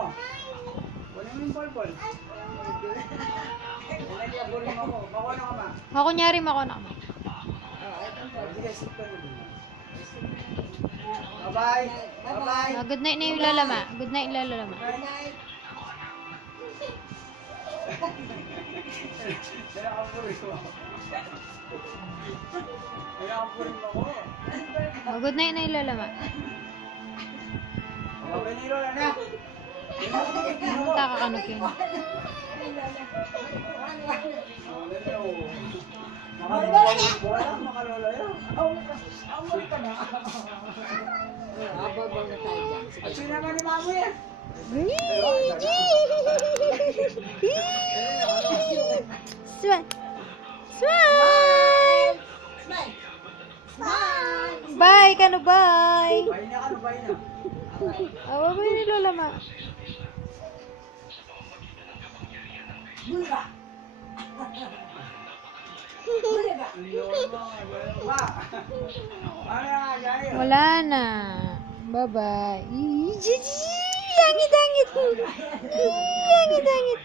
mo. Kunin mo yung ball. Kunin mo ako. Mako na ka ma. Ako kunyari mako na kama. Sige, sit ka na dun. Bye-bye. Bye-bye. Good night na yung lalama. Good night lalama. Good night. Nakapurin mo ako. Nakapurin mo ako. Good night na yung lalama. Okay na yun, anak. Pumunta ka kanok yun. Nakalola yun. Amor ka na. Ababang na tayo dyan. At sino naman ni Mamo yan? Smile! Smile! Bye ka na, bye! Bahay na ka na, bahay na. Awa ba yung lalama? Bulga! Wala na. Bye-bye. Yangit-angit. Yangit-angit.